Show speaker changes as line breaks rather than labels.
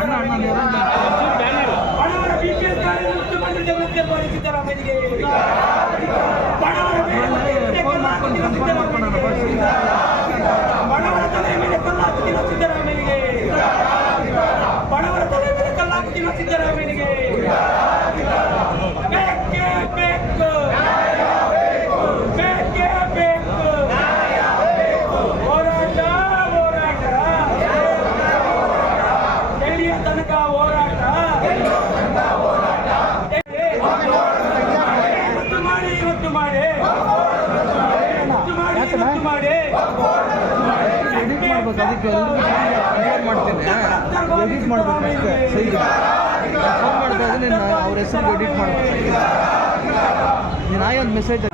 அண்ணா
அண்ணா ಮಾಡ್ಬೇಕು ಅದಕ್ಕೆ ಮಾಡ್ತೇನೆ. ಎಡಿಟ್ ಮಾಡ್ಬೇಕು ಮಾಡ್ತಾ ಅವ್ರ ಹೆಸರು ಎಡಿಟ್ ಮಾಡ್ಬೇಕು. ನೀನು ಒಂದು ಮೆಸೇಜ್